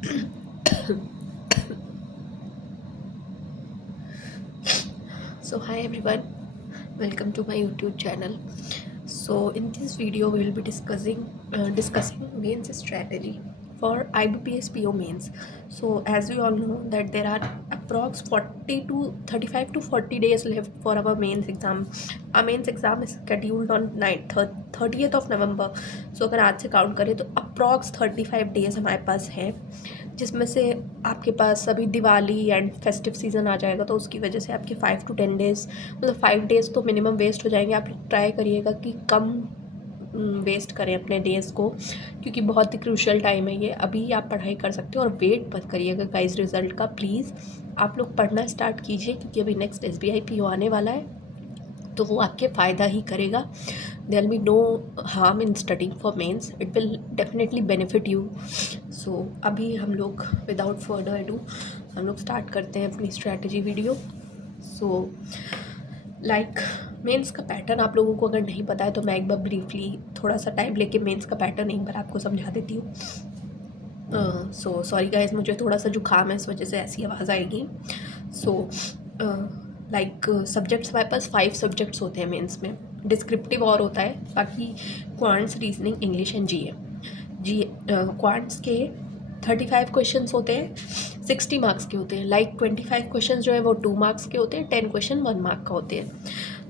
So hi everyone, welcome to my YouTube channel. So in this video we will be discussing mains strategy for IBPS PO mains. So as we all know that there are approx 40 to 35 to 40 days left for our mains exam. Our mains exam is scheduled on 30th of November. So अगर आज से count करें तो approx 35 days हमारे पास है, जिसमें से आपके पास अभी दिवाली एंड फेस्टिव सीज़न आ जाएगा, तो उसकी वजह से आपके 5 to 10 डेज़, मतलब 5 डेज़ तो मिनिमम वेस्ट हो जाएंगे। आप ट्राई करिएगा कि कम वेस्ट करें अपने डेज़ को, क्योंकि बहुत ही क्रूशियल टाइम है ये। अभी आप पढ़ाई कर सकते हो और वेट मत करिएगा गाइस रिज़ल्ट का। प्लीज़ आप लोग पढ़ना स्टार्ट कीजिए, क्योंकि अभी नेक्स्ट SBI PO आने वाला है, तो वो आपके फ़ायदा ही करेगा। There will be no harm in studying for mains, it will definitely benefit you. So अभी हम लोग विदाउट फर्दर अडू हम लोग स्टार्ट करते हैं अपनी स्ट्रैटेजी वीडियो। सो मेंस का पैटर्न आप लोगों को अगर नहीं पता है तो मैं एक बार ब्रीफली थोड़ा सा टाइम लेके मेंस का पैटर्न एक बार आपको समझा देती हूँ। सो सॉरी गाइस, मुझे थोड़ा सा जुकाम है, इस वजह से ऐसी आवाज़ आएगी। सो सब्जेक्ट्स हमारे पास 5 सब्जेक्ट्स होते हैं मेंस में। डिस्क्रिप्टिव और होता है, बाकी quants, reasoning, English and G quants के 35 क्वेश्चंस होते हैं, 60 मार्क्स के होते हैं। 25 क्वेश्चन जो है वो 2 मार्क्स के होते हैं, 10 क्वेश्चन 1 मार्क का होते हैं।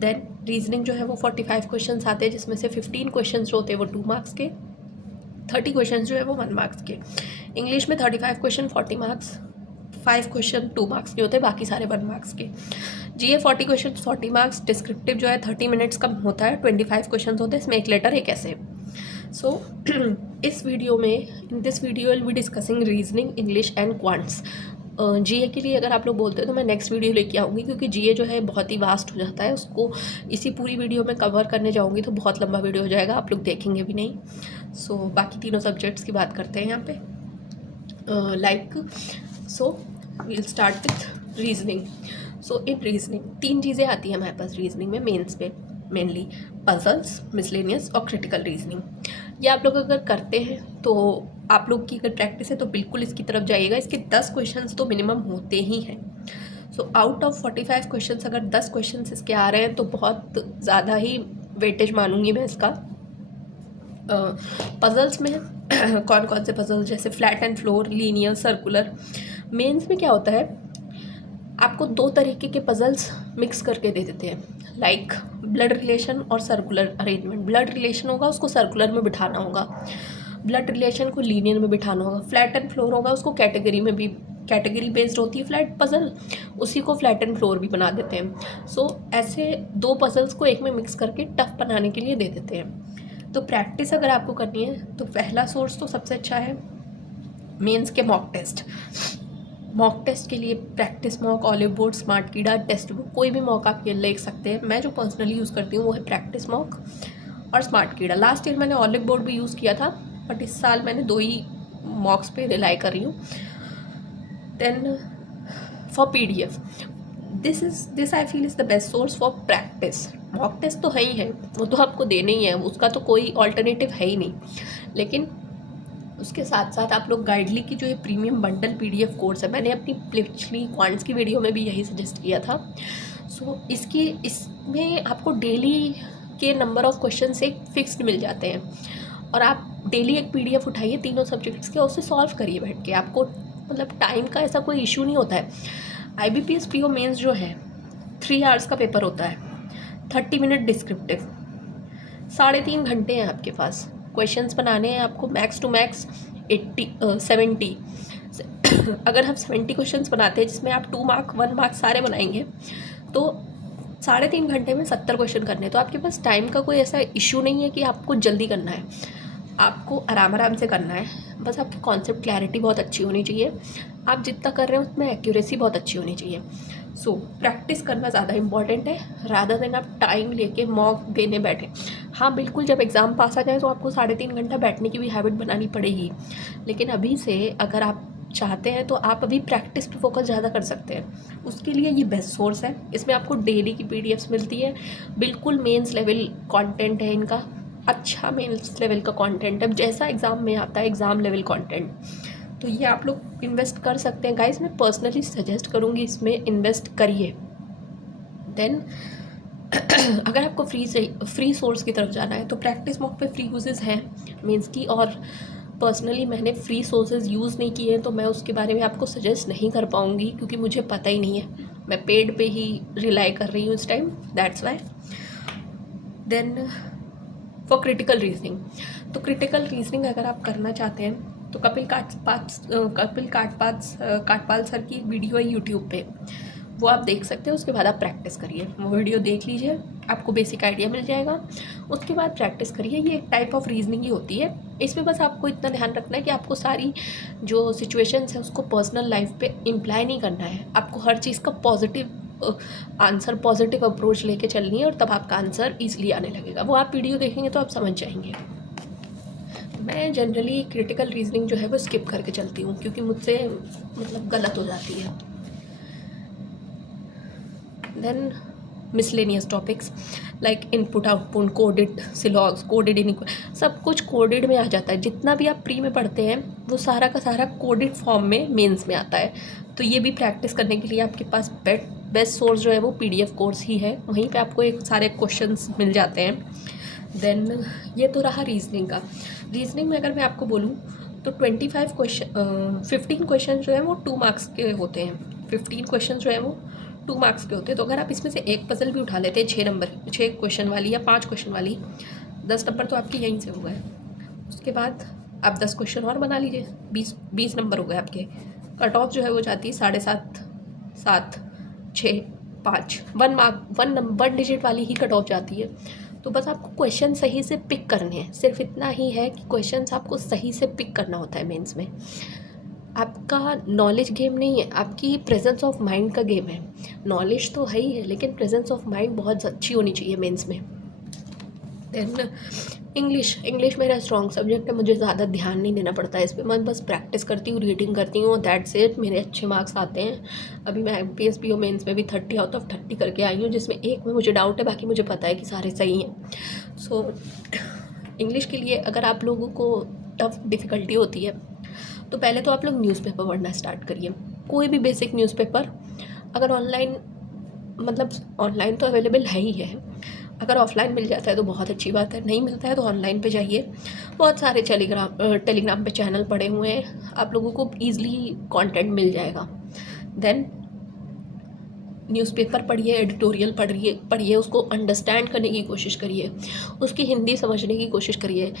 देन रीजनिंग जो है वो 45 क्वेश्चन आते हैं, जिसमें से 15 क्वेश्चन जो होते हैं वो 2 मार्क्स के, 30 क्वेश्चन जो है वो 1 मार्क्स के। इंग्लिश में 35 क्वेश्चन 40 मार्क्स, 5 क्वेश्चन 2 मार्क्स के होते हैं, बाकी सारे 1 मार्क्स के। GA 40 question 40 marks. डिस्क्रिप्टिव जो है 30 मिनट्स का होता है, 25 क्वेश्चन होते हैं, इसमें एक लेटर एक ऐसे। सो इस वीडियो में, in this video will be discussing reasoning, English and quants. GA के लिए अगर आप लोग बोलते हो तो मैं नेक्स्ट वीडियो लेके आऊँगी, क्योंकि GA जो है बहुत ही वास्ट हो जाता है, उसको इसी पूरी वीडियो में कवर करने जाऊँगी तो बहुत लंबा वीडियो हो जाएगा, आप लोग देखेंगे भी नहीं। सो बाकी तीनों सब्जेक्ट्स की बात करते हैं यहाँ पे। So we'll start with reasoning. So in reasoning 3 चीज़ें आती हैं हमारे पास रीजनिंग में मेंस पे, मेनली पजल्स, मिसलेनियस और क्रिटिकल रीजनिंग। ये आप लोग अगर करते हैं तो आप लोग की अगर प्रैक्टिस है तो बिल्कुल इसकी तरफ जाइएगा। इसके 10 क्वेश्चंस तो मिनिमम होते ही हैं। सो आउट ऑफ 45 क्वेश्चंस अगर 10 क्वेश्चंस इसके आ रहे हैं तो बहुत ज़्यादा ही वेटेज मानूंगी मैं इसका। पजल्स में कौन कौन से पजल, जैसे flat and floor, linear, circular. Mains में क्या होता है, आपको 2 तरीके के पजल्स मिक्स करके दे देते हैं, लाइक ब्लड रिलेशन और सर्कुलर अरेंजमेंट। ब्लड रिलेशन होगा उसको सर्कुलर में बिठाना होगा, ब्लड रिलेशन को लीनियर में बिठाना होगा। फ्लैट एंड फ्लोर होगा उसको कैटेगरी में भी, कैटेगरी बेस्ड होती है फ्लैट पजल, उसी को फ्लैट एंड फ्लोर भी बना देते हैं। सो ऐसे 2 पजल्स को एक में मिक्स करके टफ बनाने के लिए दे देते हैं। तो प्रैक्टिस अगर आपको करनी है तो पहला सोर्स तो सबसे अच्छा है मेंस के मॉक टेस्ट। मॉक टेस्ट के लिए practice mock, olive board, smart कीड़ा, टेस्ट बुक, कोई भी मॉक आप ये ले सकते हैं। मैं जो पर्सनली यूज़ करती हूँ वो है प्रैक्टिस मॉक और स्मार्ट कीड़ा। लास्ट ईयर मैंने ऑलिव बोर्ड भी यूज़ किया था, बट इस साल मैंने 2 ही मॉक्स पे रिलाई कर रही हूँ। Then for PDF, this I feel is the best source for practice. Mock test तो है ही है, वो तो आपको देने ही है, उसका तो कोई ऑल्टरनेटिव है ही नहीं। लेकिन उसके साथ साथ आप लोग गाइडली की जो ये प्रीमियम बंडल PDF कोर्स है, मैंने अपनी पिछली क्वांट्स की वीडियो में भी यही सजेस्ट किया था। सो इसमें आपको डेली के नंबर ऑफ़ क्वेश्चन एक फिक्स्ड मिल जाते हैं, और आप डेली एक PDF उठाइए तीनों सब्जेक्ट्स के, उससे सॉल्व करिए बैठ के। आपको मतलब टाइम का ऐसा कोई इशू नहीं होता है। IBPS PO मेंस जो है 3 आवर्स का पेपर होता है, 30 मिनट डिस्क्रिप्टिव, 3.5 घंटे हैं आपके पास। क्वेश्चंस बनाने हैं आपको मैक्स टू मैक्स 70। अगर हम 70 क्वेश्चंस बनाते हैं जिसमें आप 2 मार्क 1 मार्क सारे बनाएंगे, तो 3.5 घंटे में 70 क्वेश्चन करने हैं। तो आपके पास टाइम का कोई ऐसा इशू नहीं है कि आपको जल्दी करना है, आपको आराम आराम से करना है। बस आपकी कॉन्सेप्ट क्लैरिटी बहुत अच्छी होनी चाहिए, आप जितना कर रहे हैं उसमें एक्यूरेसी बहुत अच्छी होनी चाहिए। सो प्रैक्टिस करना ज़्यादा इंपॉर्टेंट है, रादर देन आप टाइम लेके मॉक देने बैठे। हाँ बिल्कुल, जब एग्ज़ाम पास आ जाए तो आपको 3.5 घंटा बैठने की भी हैबिट बनानी पड़ेगी, लेकिन अभी से अगर आप चाहते हैं तो आप अभी प्रैक्टिस पे फोकस ज़्यादा कर सकते हैं। उसके लिए ये बेस्ट सोर्स है। इसमें आपको डेली की PDFs मिलती है, बिल्कुल मेंस लेवल कंटेंट है इनका, अच्छा मेंस लेवल का कंटेंट है, जैसा एग्ज़ाम में आता है एग्ज़ाम लेवल कंटेंट। तो ये आप लोग इन्वेस्ट कर सकते हैं गाइस, मैं पर्सनली सजेस्ट करूँगी इसमें इन्वेस्ट करिए। देन अगर आपको फ्री सोर्स की तरफ जाना है तो प्रैक्टिस मॉक पे फ्री यूजेस हैं मीन्स की, और पर्सनली मैंने फ्री सोर्सेज यूज़ नहीं किए तो मैं उसके बारे में आपको सजेस्ट नहीं कर पाऊँगी क्योंकि मुझे पता ही नहीं है, मैं पेड पे ही रिलाई कर रही हूँ इस time, that's why. Then for critical reasoning, तो क्रिटिकल रीजनिंग अगर आप करना चाहते हैं तो कपिल काटपाल सर की वीडियो है यूट्यूब पे, वो आप देख सकते हैं। उसके बाद आप प्रैक्टिस करिए, वो वीडियो देख लीजिए, आपको बेसिक आइडिया मिल जाएगा। उसके बाद प्रैक्टिस करिए, ये एक टाइप ऑफ रीजनिंग ही होती है। इसमें बस आपको इतना ध्यान रखना है कि आपको सारी जो सिचुएशंस है उसको पर्सनल लाइफ पे इम्प्लाई नहीं करना है, आपको हर चीज़ का पॉजिटिव आंसर, पॉजिटिव अप्रोच लेके चलनी है और तब आपका आंसर ईजिली आने लगेगा। वो आप वीडियो देखेंगे तो आप समझ जाएंगे। मैं जनरली क्रिटिकल रीजनिंग जो है वो स्किप करके चलती हूँ क्योंकि मुझसे मतलब गलत हो जाती है। Then miscellaneous topics like input output, coded syllogisms, coded इन, सब कुछ कोडेड में आ जाता है। जितना भी आप प्री में पढ़ते हैं वो सारा का सारा कोडेड फॉर्म में मेंस में आता है। तो ये भी प्रैक्टिस करने के लिए आपके पास बेस्ट सोर्स जो है वो PDF कोर्स ही है, वहीं पे आपको एक सारे क्वेश्चंस मिल जाते हैं। देन ये तो रहा रीजनिंग का। रीजनिंग में अगर मैं आपको बोलूँ तो 15 क्वेश्चन जो है वो 2 मार्क्स के होते हैं। 15 क्वेश्चन जो है वो 2 मार्क्स के होते हैं। तो अगर आप इसमें से एक पजल भी उठा लेते हैं 6 क्वेश्चन वाली या 5 क्वेश्चन वाली, 10 नंबर तो आपके यहीं से हो गए। उसके बाद आप 10 क्वेश्चन और बना लीजिए, 20 नंबर हो गए आपके। कट ऑफ जो है वो जाती है 7.5, 7, 6, 5, 1 डिजिट वाली ही कट ऑफ जाती है। तो बस आपको क्वेश्चन सही से पिक करने हैं, सिर्फ इतना ही है कि क्वेश्चंस आपको सही से पिक करना होता है मेंस में। आपका नॉलेज गेम नहीं है, आपकी प्रेजेंस ऑफ माइंड का गेम है। नॉलेज तो है ही है लेकिन प्रेजेंस ऑफ माइंड बहुत अच्छी होनी चाहिए मेंस में। देन इंग्लिश मेरा स्ट्रॉन्ग सब्जेक्ट है, मुझे ज़्यादा ध्यान नहीं देना पड़ता है इस पर, मैं बस प्रैक्टिस करती हूँ, रीडिंग करती हूँ, दैट्स इट, मेरे अच्छे मार्क्स आते हैं। अभी मैं MPS PO मेंस में भी 30 आउट ऑफ 30 करके आई हूँ, जिसमें एक में मुझे डाउट है, बाकी मुझे पता है कि सारे सही हैं। सो इंग्लिश के लिए अगर आप लोगों को टफ डिफ़िकल्टी होती है तो पहले तो आप लोग न्यूज़पेपर पढ़ना स्टार्ट करिए, कोई भी बेसिक न्यूज़पेपर। अगर ऑनलाइन, मतलब ऑनलाइन तो अवेलेबल है ही है, अगर ऑफलाइन मिल जाता है तो बहुत अच्छी बात है, नहीं मिलता है तो ऑनलाइन पे जाइए। बहुत सारे टेलीग्राम पे चैनल पड़े हुए हैं, आप लोगों को ईज़िली कंटेंट मिल जाएगा। देन न्यूज़पेपर पढ़िए, एडिटोरियल पढ़िए, उसको अंडरस्टैंड करने की कोशिश करिए, उसकी हिंदी समझने की कोशिश करिए।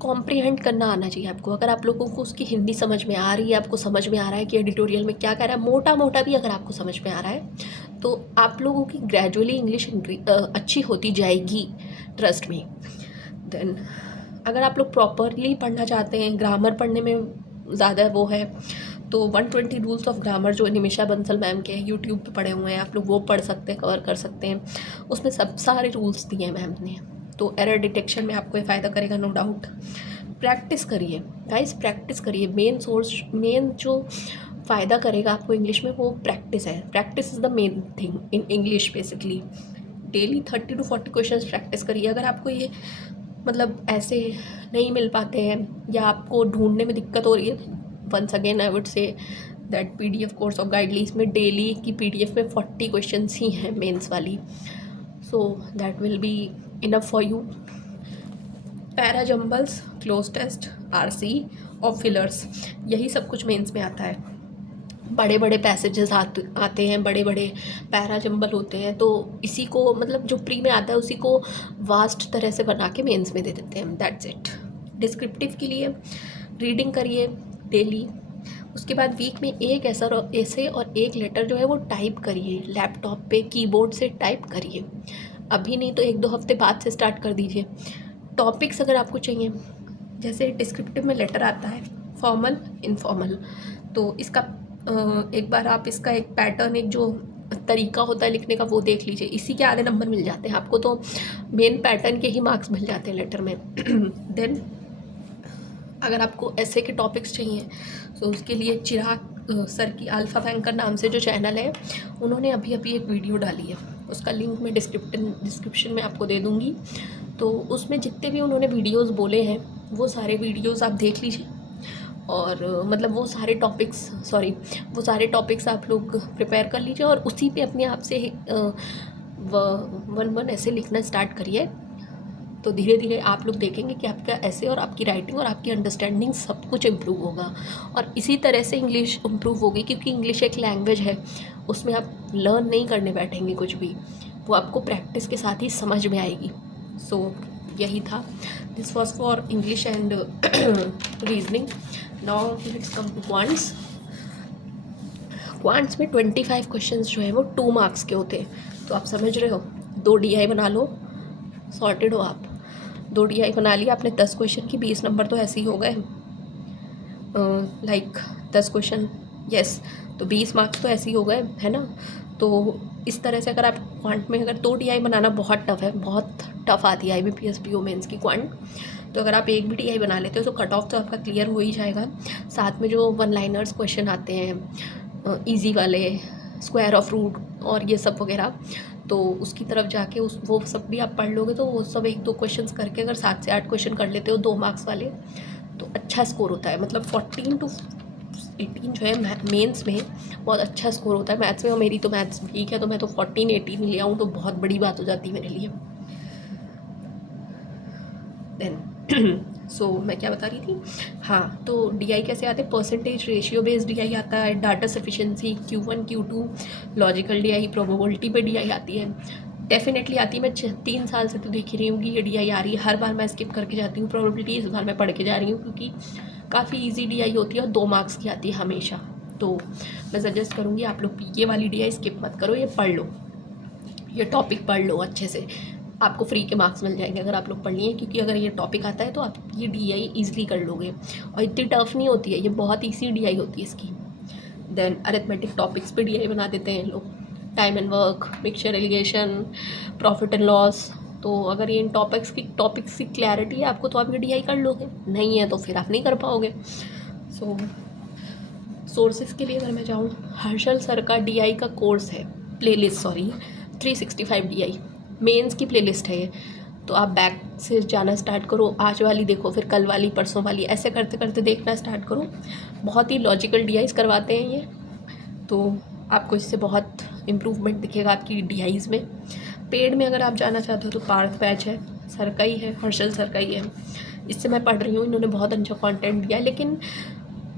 कॉम्प्रीहेंड करना आना चाहिए आपको। अगर आप लोगों को उसकी हिंदी समझ में आ रही है, आपको समझ में आ रहा है कि एडिटोरियल में क्या कह रहा है, मोटा मोटा भी अगर आपको समझ में आ रहा है तो आप लोगों की ग्रेजुअली इंग्लिश अच्छी होती जाएगी, ट्रस्ट मी। देन अगर आप लोग प्रॉपरली पढ़ना चाहते हैं, ग्रामर पढ़ने में ज़्यादा वो है, तो 120 रूल्स ऑफ ग्रामर जो निमिषा बंसल मैम के यूट्यूब पे पढ़े हुए हैं, आप लोग वो पढ़ सकते हैं, कवर कर सकते हैं। उसमें सब सारे रूल्स दिए हैं मैम ने, तो एरर डिटेक्शन में आपको ये फ़ायदा करेगा, नो डाउट। प्रैक्टिस करिए गाइस, प्रैक्टिस करिए। मेन जो फ़ायदा करेगा आपको इंग्लिश में वो प्रैक्टिस है। Practice is the main thing in English basically. Daily 30 to 40 questions practice करिए। अगर आपको ये मतलब ऐसे नहीं मिल पाते हैं या आपको ढूंढने में दिक्कत हो रही है, once again I would say that PDF course of guidelines में डेली की PDF में 40 क्वेश्चंस ही हैं मेंस वाली, so that will be enough for you. Para jumbles, cloze test, RC और फिलर्स, यही सब कुछ मेंस में आता है। बड़े बड़े पैसेजेस आते हैं, बड़े बड़े पैरा जंबल होते हैं, तो इसी को मतलब जो प्री में आता है उसी को वास्ट तरह से बना के मेंस में दे देते हैं, दैट्स इट। डिस्क्रिप्टिव के लिए रीडिंग करिए डेली। उसके बाद वीक में एक ऐसे और एक लेटर जो है वो टाइप करिए, लैपटॉप पे कीबोर्ड से टाइप करिए। अभी नहीं तो 1-2 हफ्ते बाद से स्टार्ट कर दीजिए। टॉपिक्स अगर आपको चाहिए, जैसे डिस्क्रिप्टिव में लेटर आता है फॉर्मल, इनफॉर्मल, तो इसका एक बार आप इसका एक पैटर्न, एक जो तरीका होता है लिखने का वो देख लीजिए, इसी के आधे नंबर मिल जाते हैं आपको, तो मेन पैटर्न के ही मार्क्स मिल जाते हैं लेटर में। देन अगर आपको ऐसे के टॉपिक्स चाहिए तो उसके लिए चिराग सर की अल्फ़ा बैंकर नाम से जो चैनल है, उन्होंने अभी एक वीडियो डाली है, उसका लिंक मैं डिस्क्रिप्शन में आपको दे दूँगी। तो उसमें जितने भी उन्होंने वीडियोस बोले हैं वो सारे वीडियोस आप देख लीजिए और मतलब वो सारे टॉपिक्स आप लोग प्रिपेयर कर लीजिए और उसी पे अपने आप से वन वन ऐसे लिखना स्टार्ट करिए। तो धीरे धीरे आप लोग देखेंगे कि आपका ऐसे और आपकी राइटिंग और आपकी अंडरस्टैंडिंग सब कुछ इम्प्रूव होगा। और इसी तरह से इंग्लिश इम्प्रूव होगी, क्योंकि इंग्लिश एक लैंग्वेज है, उसमें आप लर्न नहीं करने बैठेंगे कुछ भी, वो आपको प्रैक्टिस के साथ ही समझ में आएगी। सो यही था, this was for English and reasoning. Now let's come to quants. Quants में 25 क्वेश्चन जो है वो 2 मार्क्स के होते हैं। तो आप समझ रहे हो, 2 DI बना लो, सॉर्टेड हो आप। 2 DI बना लिया आपने, 10 क्वेश्चन की 20 नंबर तो ऐसे ही हो गए। लाइक 10 क्वेश्चन, यस, तो 20 मार्क्स तो ऐसे ही हो गए, है ना। तो इस तरह से अगर आप क्वांट में, अगर 2 DI बनाना बहुत टफ है, बहुत टफ आती है IBPS PO मेंस की क्वांट, तो अगर आप एक भी DI बना लेते हो तो कट ऑफ तो आपका क्लियर हो ही जाएगा। साथ में जो 1 लाइनर्स क्वेश्चन आते हैं ईजी वाले, स्क्वायर ऑफ रूट और ये सब वगैरह, तो उसकी तरफ जाके वो सब भी आप पढ़ लोगे। तो वो सब 1-2 क्वेश्चंस करके अगर 7 से 8 क्वेश्चन कर लेते हो 2 मार्क्स वाले, तो अच्छा स्कोर होता है। मतलब 14 to 18 जो है मेंस में बहुत अच्छा स्कोर होता है मैथ्स में। और मेरी तो मैथ्स ठीक है, तो मैं तो 14-18 ले आऊँ तो बहुत बड़ी बात हो जाती है मेरे लिए। देन सो मैं क्या बता रही थी, हाँ, तो DI कैसे आते हैं, परसेंटेज रेशियो बेस्ड DI आता है, data sufficiency, Q1 Q2, logical DI, probability पे DI आती है। डेफिनेटली आती है, मैं 3 साल से तो देख ही रही हूँ कि ये DI आ रही है। हर बार मैं स्किप करके जाती हूँ प्रोबेबिलिटी, इस बार मैं पढ़ के जा रही हूँ, क्योंकि काफ़ी ईजी DI होती है और 2 मार्क्स की आती है हमेशा। तो मैं सजेस्ट करूँगी आप लोग ये वाली DI स्किप मत करो, ये पढ़ लो, ये टॉपिक पढ़ लो अच्छे से, आपको फ्री के मार्क्स मिल जाएंगे अगर आप लोग पढ़ लिए। क्योंकि अगर ये टॉपिक आता है तो आप ये DI ईजिली कर लोगे, और इतनी टफ नहीं होती है, ये बहुत ईजी DI होती है इसकी। देन अरिथमेटिक टॉपिक्स पे DI बना देते हैं लोग, time and work, mixture allegation, profit and loss. तो अगर ये इन टॉपिक्स की क्लैरिटी है आपको तो आप ये DI कर लोगे, नहीं है तो फिर आप नहीं कर पाओगे। सो सोर्सेज के लिए अगर मैं जाऊँ, हर्षल सर का DI का कोर्स है, प्लेलिस्ट 365 DI मेंस की प्लेलिस्ट है ये। तो आप बैक से जाना स्टार्ट करो, आज वाली देखो, फिर कल वाली, परसों वाली, ऐसे करते करते देखना स्टार्ट करो। बहुत ही लॉजिकल DIs करवाते हैं ये, तो आपको इससे बहुत इम्प्रूवमेंट दिखेगा आपकी DIs में। पेड में अगर आप जाना चाहते हो तो पार्थ बैच है, सर का ही है, हर्षल सर का ही है, इससे मैं पढ़ रही हूँ। इन्होंने बहुत अच्छा कंटेंट दिया है, लेकिन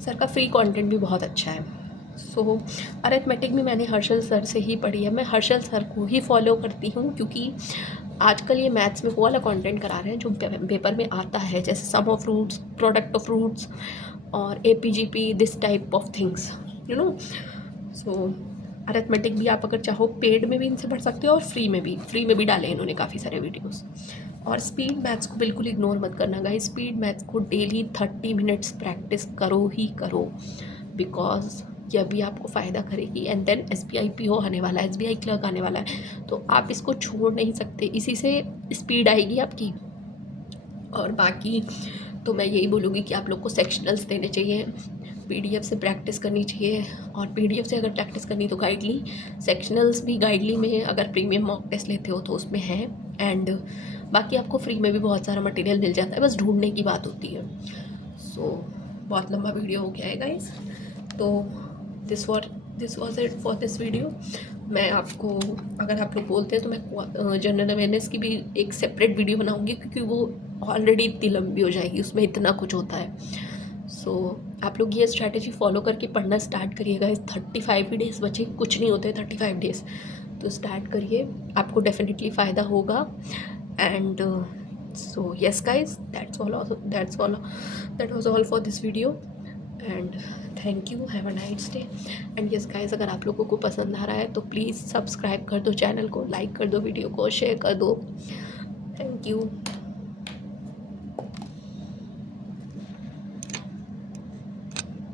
सर का फ्री कंटेंट भी बहुत अच्छा है। सो अरिथमेटिक भी मैंने हर्षल सर से ही पढ़ी है, मैं हर्षल सर को ही फॉलो करती हूँ, क्योंकि आजकल ये मैथ्स में वो वाला कंटेंट करा रहे हैं जो पेपर में आता है, जैसे sum of roots, product of roots और APGP, this type of things, you know. So arithmetic भी आप अगर चाहो पेड में भी इनसे पढ़ सकते हो, और फ्री में भी डाले इन्होंने काफ़ी सारे वीडियोस। और स्पीड मैथ्स को बिल्कुल इग्नोर मत करना गाइस, स्पीड मैथ्स को डेली 30 मिनट्स प्रैक्टिस करो ही करो, बिकॉज यह भी आपको फ़ायदा करेगी। एंड देन SBI PO आने वाला है, SBI क्लर्क आने वाला है, तो आप इसको छोड़ नहीं सकते, इसी से स्पीड आएगी आपकी। और बाकी तो मैं यही बोलूँगी कि आप लोग को सेक्शनल्स देने चाहिए, PDF से प्रैक्टिस करनी चाहिए, और PDF से अगर प्रैक्टिस करनी तो गाइडली, सेक्शनल्स भी गाइडली में अगर प्रीमियम मॉक टेस्ट लेते हो तो उसमें है। एंड बाकी आपको फ्री में भी बहुत सारा मटेरियल मिल जाता है, बस ढूंढने की बात होती है। सो बहुत लंबा वीडियो हो गया है गाइस, तो this was it for this video. मैं आपको, अगर आप लोग बोलते हैं तो मैं जनरल अवेयरनेस की भी एक सेपरेट वीडियो बनाऊंगी, क्योंकि वो ऑलरेडी इतनी लंबी हो जाएगी, उसमें इतना कुछ होता है। सो आप लोग ये स्ट्रैटेजी फॉलो करके पढ़ना स्टार्ट करिएगा। इस 35 डेज़ बचे, कुछ नहीं होते 35 डेज़, तो स्टार्ट करिए, आपको डेफिनेटली फ़ायदा होगा। And so yes guys, that was all for this video, and thank you, have a nice day. And yes guys, अगर आप लोगों को पसंद आ रहा है तो प्लीज़ सब्सक्राइब कर दो चैनल को, लाइक कर दो वीडियो को, शेयर कर दो। Thank you.